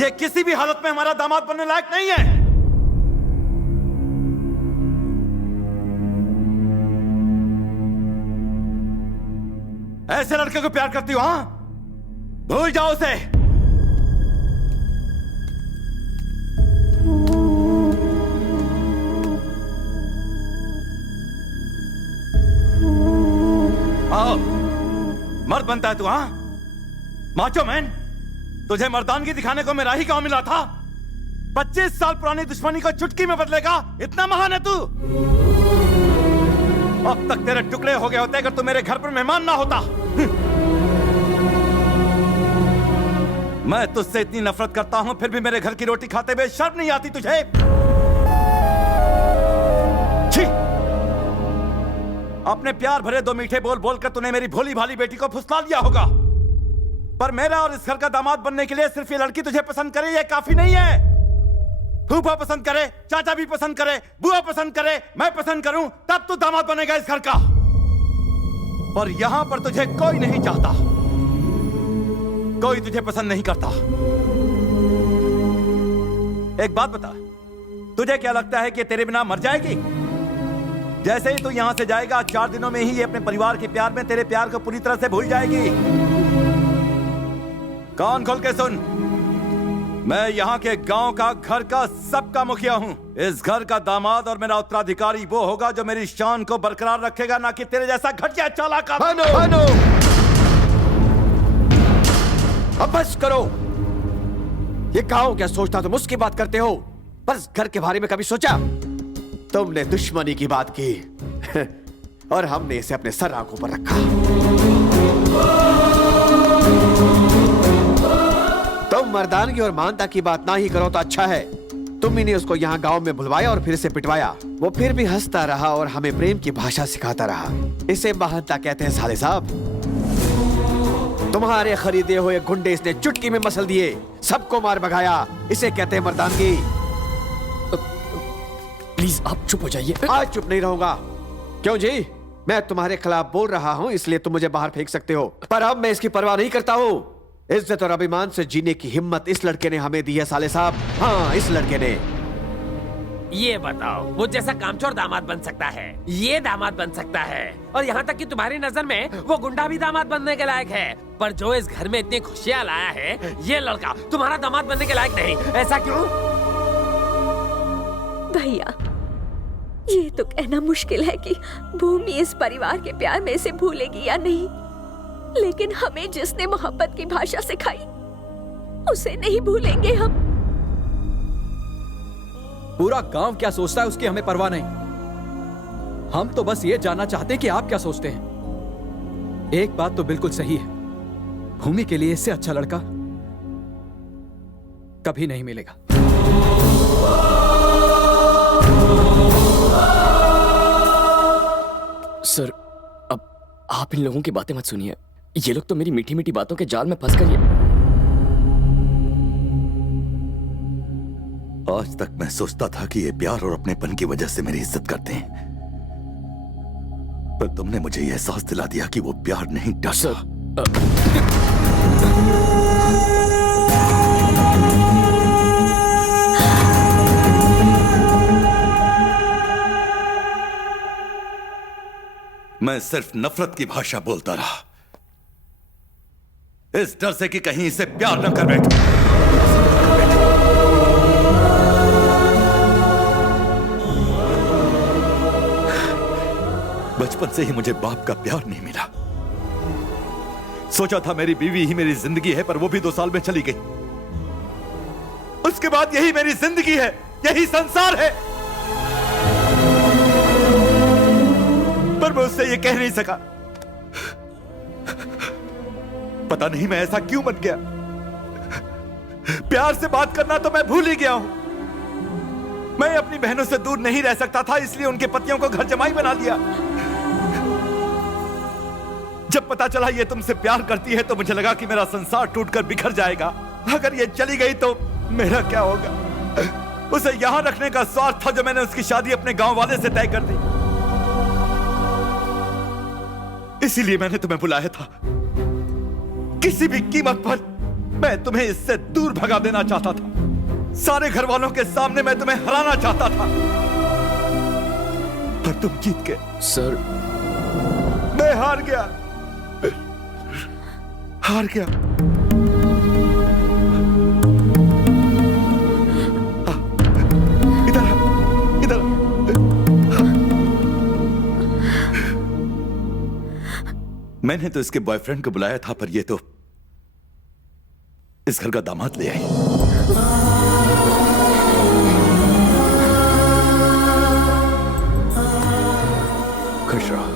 ये किसी भी हालत में हमारा दामाद बनने लायक नहीं है। ऐसे लड़के को प्यार करती हो? हाँ, भूल जाओ उसे। आओ, मर्द बनता है तू? हाँ, माचो मैन। तुझे मर्दानगी दिखाने को मेरा ही गांव मिला था। 25 साल पुरानी दुश्मनी को चुटकी में बदलेगा, इतना महान है तू? अब तक तेरे टुकड़े हो गए होते अगर तू मेरे घर पर मेहमान ना होता। मैं तुझसे इतनी नफरत करता हूं, फिर भी मेरे घर की रोटी खाते हुए शर्म नहीं आती तुझे? छी! अपने प्यार भरे दो मीठे बोल बोलकर तूने मेरी भोली भाली बेटी को फुसला दिया होगा, पर मेरा और इस घर का दामाद बनने के लिए सिर्फ ये लड़की तुझे पसंद करे ये काफी नहीं है। फूफा पसंद करे, चाचा भी पसंद करे, बुआ पसंद करे, मैं पसंद करूं, तब तू दामाद बनेगा इस घर का। और यहां पर तुझे कोई नहीं चाहता, कोई तुझे पसंद नहीं करता। एक बात बता, तुझे क्या लगता है कि तेरे बिना मर जाएगी? जैसे ही तू यहां से जाएगा 4 दिनों में ही ये अपने परिवार के प्यार में तेरे प्यार को पूरी तरह से भूल जाएगी। कान खोल के सुन, मैं यहाँ के गांव का, घर का, सबका मुखिया हूँ। इस घर का दामाद और मेरा उत्तराधिकारी वो होगा जो मेरी शान को बरकरार रखेगा, ना कि तेरे जैसा घटिया चालाक। भानु, अब बस करो। ये गांव क्या सोचता, तुम उसकी बात करते हो, पर इस घर के बारे में कभी सोचा? तुमने दुश्मनी की बात की और हमने इसे अपने सर आंखों पर रखा। तुम मर्दानगी और मानता की बात ना ही करो तो अच्छा है। तुम ही ने उसको यहाँ गांव में बुलवाया और फिर से पिटवाया। वो फिर भी हंसता रहा और हमें प्रेम की भाषा सिखाता रहा। इसे महानता कहते हैं साले साहब। तुम्हारे खरीदे हुए गुंडे इसने चुटकी में मसल दिए, सबको मार भगाया। इसे कहते हैं मर्दानगी। प्लीज आप चुप हो जाइए। आज चुप नहीं रहूंगा। क्यों जी? मैं तुम्हारे खिलाफ बोल रहा हूं इसलिए तुम मुझे बाहर फेंक सकते हो, पर अब मैं इसकी परवाह नहीं करता हूं। इज्जत और अभिमान से जीने की हिम्मत इस लड़के ने हमें दी है साले साहब। हाँ, इस लड़के ने। ये बताओ, वो जैसा कामचोर दामाद बन सकता है, ये दामाद बन सकता है, और यहाँ तक कि तुम्हारी नजर में वो गुंडा भी दामाद बनने के लायक है, पर जो इस घर में इतनी खुशियाँ लाया है, ये लड़का तुम्हारा दामाद बनने के लायक नहीं। ऐसा क्यों? भैया, ये तो कहना मुश्किल है कि भूमि इस परिवार के प्यार में इसे भूलेगी या नहीं, लेकिन हमें जिसने मोहब्बत की भाषा सिखाई उसे नहीं भूलेंगे हम। पूरा गांव क्या सोचता है उसकी हमें परवाह नहीं। हम तो बस ये जानना चाहते हैं कि आप क्या सोचते हैं। एक बात तो बिल्कुल सही है, भूमि के लिए इससे अच्छा लड़का कभी नहीं मिलेगा। सर, अब आप इन लोगों की बातें मत सुनिए। ये लोग तो मेरी मीठी मीठी बातों के जाल में फंस कर आज तक मैं सोचता था कि ये प्यार और अपनेपन की वजह से मेरी इज्जत करते हैं, पर तुमने मुझे यह एहसास दिला दिया कि वो प्यार नहीं डरता। मैं सिर्फ नफरत की भाषा बोलता रहा, इस डर से कि कहीं इसे प्यार न कर बैठूं। बचपन से ही मुझे बाप का प्यार नहीं मिला। सोचा था मेरी बीवी ही मेरी जिंदगी है, पर वो भी 2 साल में चली गई। उसके बाद यही मेरी जिंदगी है, यही संसार है, पर मैं उससे ये कह नहीं सका। पता नहीं मैं ऐसा क्यों बन गया। प्यार से बात करना तो मैं भूल ही गया हूं। मैं अपनी बहनों से दूर नहीं रह सकता था, इसलिए उनके पतियों को घर जमाई बना लिया। जब पता चला ये तुमसे प्यार करती है तो मुझे लगा कि मेरा संसार टूटकर बिखर जाएगा। अगर ये चली गई तो मेरा क्या होगा? उसे यहां रखने का स्वार्थ था जो मैंने उसकी शादी अपने गांव वाले से तय कर दी। इसीलिए मैंने तुम्हें बुलाया था, किसी भी कीमत पर मैं तुम्हें इससे दूर भगा देना चाहता था। सारे घर वालों के सामने मैं तुम्हें हराना चाहता था, पर तुम जीत गए। सर, मैं हार गया, हार गया। इधर आ, इधर आ। मैंने तो इसके बॉयफ्रेंड को बुलाया था, पर ये तो इस घर का दामाद ले आई। खुश रहो।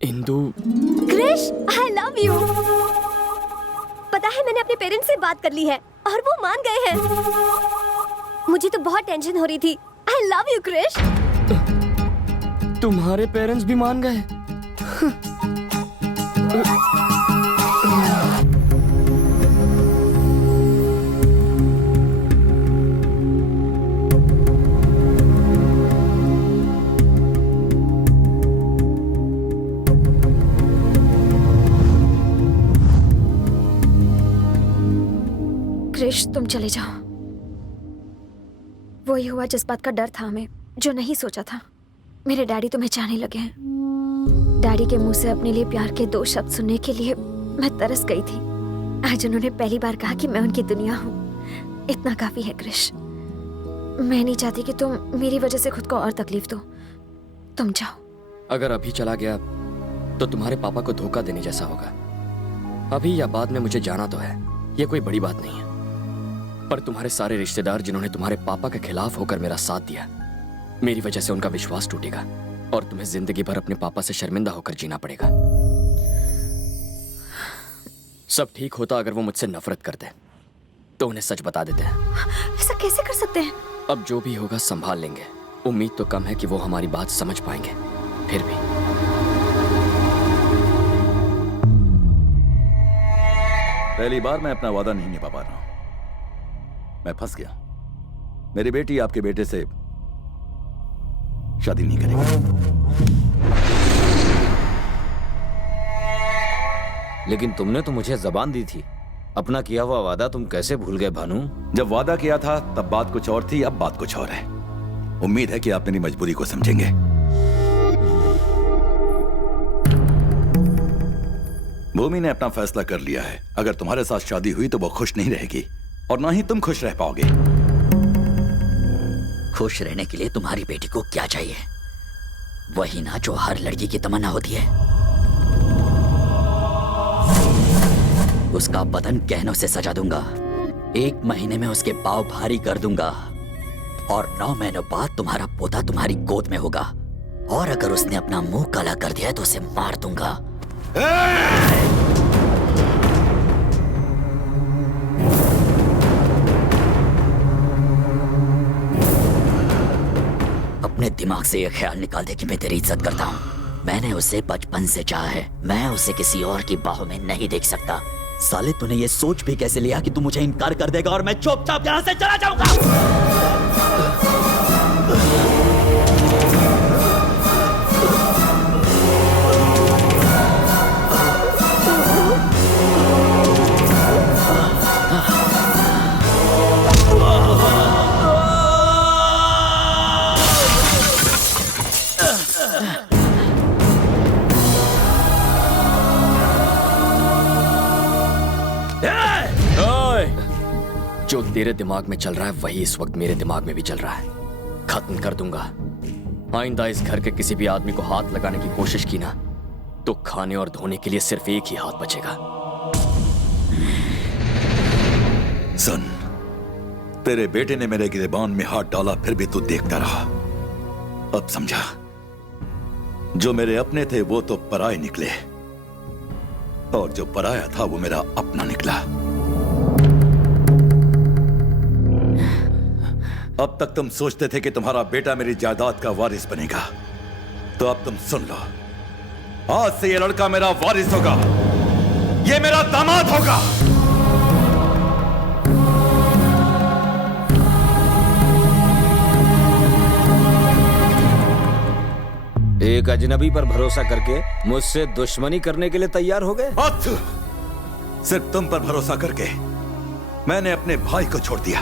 Indu, Krish, I love you. पता है मैंने अपने पेरेंट्स से बात कर ली है और वो मान गए हैं। मुझे तो बहुत टेंशन हो रही थी। I love you Krish. तुम्हारे पेरेंट्स भी मान गए? क्रिश, तुम चले जाओ। वही हुआ जिस बात का डर था हमें, जो नहीं सोचा था। मेरे डैडी तुम्हें चाहने लगे हैं। डैडी के मुंह से अपने लिए प्यार के 2 शब्द सुनने के लिए मैं तरस गई थी। आज उन्होंने पहली बार कहा कि मैं उनकी दुनिया हूँ। इतना काफी है क्रिश। मैं नहीं चाहती कि तुम मेरी वजह से खुद को और तकलीफ दो। तुम जाओ। अगर अभी चला गया तो तुम्हारे पापा को धोखा देने जैसा होगा। अभी या बाद में मुझे जाना तो है, ये कोई बड़ी बात नहीं है। पर तुम्हारे सारे रिश्तेदार जिन्होंने तुम्हारे पापा के खिलाफ होकर मेरा साथ दिया, मेरी वजह से उनका विश्वास टूटेगा और तुम्हें जिंदगी भर अपने पापा से शर्मिंदा होकर जीना पड़ेगा। सब ठीक होता अगर वो मुझसे नफरत करते, तो उन्हें सच बता देते हैं। ऐसा कैसे कर सकते हैं? अब जो भी होगा संभाल लेंगे। उम्मीद तो कम है कि वो हमारी बात समझ पाएंगे, फिर भी। पहली बार मैं अपना वादा नहीं निभा पा रहा हूं। मैं फंस गया। मेरी बेटी आपके बेटे से शादी नहीं करेगी। लेकिन तुमने तो मुझे जबान दी थी। अपना किया हुआ वादा तुम कैसे भूल गए भानु? जब वादा किया था तब बात कुछ और थी, अब बात कुछ और है। उम्मीद है कि आप मेरी मजबूरी को समझेंगे। भूमि ने अपना फैसला कर लिया है। अगर तुम्हारे साथ शादी हुई तो वो खुश नहीं रहेगी और ना ही तुम खुश रह पाओगे। खुश रहने के लिए तुम्हारी बेटी को क्या चाहिए? वही ना जो हर लड़की की तमन्ना होती है। उसका बदन गहनों से सजा दूंगा। 1 महीने में उसके पाँव भारी कर दूंगा और 9 महीनों बाद तुम्हारा पोता तुम्हारी गोद में होगा। और अगर उसने अपना मुंह काला कर दिया तो उसे मार दूंगा। अपने दिमाग से यह ख्याल निकाल दे कि मैं तेरी इज्जत करता हूँ। मैंने उसे बचपन से चाहा है। मैं उसे किसी और की बाहों में नहीं देख सकता। साले, तूने ये सोच भी कैसे लिया कि तू मुझे इनकार कर देगा और मैं चुपचाप यहाँ से चला जाऊंगा? जो तेरे दिमाग में चल रहा है वही इस वक्त मेरे दिमाग में भी चल रहा है। खत्म कर दूंगा। आइंदा इस घर के किसी भी आदमी को हाथ लगाने की कोशिश की ना, तो खाने और धोने के लिए सिर्फ एक ही हाथ बचेगा। सुन, तेरे बेटे ने मेरे गिरेबान में हाथ डाला, फिर भी तू देखता रहा। अब समझा, जो मेरे अपने थे वो तो पराये निकले और जो पराया था वो मेरा अपना निकला। अब तक तुम सोचते थे कि तुम्हारा बेटा मेरी जायदाद का वारिस बनेगा, तो अब तुम सुन लो, आज से ये लड़का मेरा वारिस होगा, ये मेरा दामाद होगा। एक अजनबी पर भरोसा करके मुझसे दुश्मनी करने के लिए तैयार हो गए? सिर्फ तुम पर भरोसा करके मैंने अपने भाई को छोड़ दिया।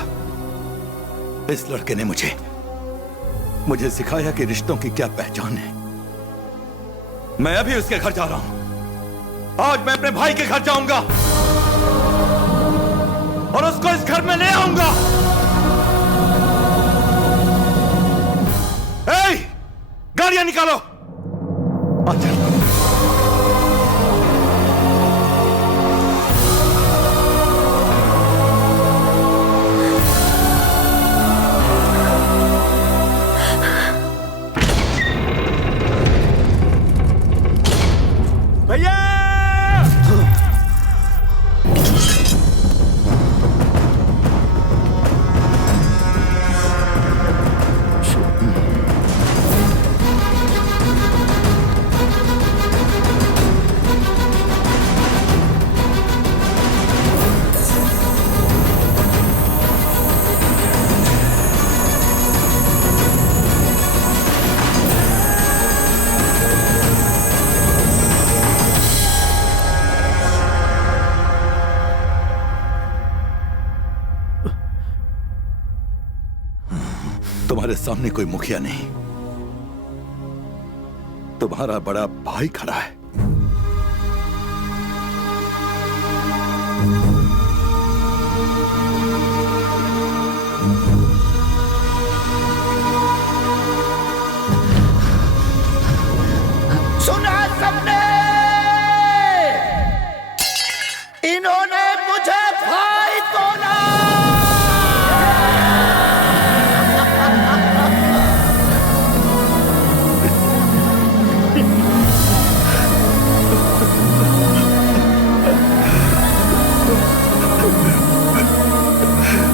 इस लड़के ने मुझे सिखाया कि रिश्तों की क्या पहचान है। मैं अभी उसके घर जा रहा हूं। आज मैं अपने भाई के घर जाऊंगा और उसको इस घर में ले आऊंगा। गाड़ियां निकालो। अच्छा। भैया तुम्हारे सामने कोई मुखिया नहीं, तुम्हारा बड़ा भाई खड़ा है।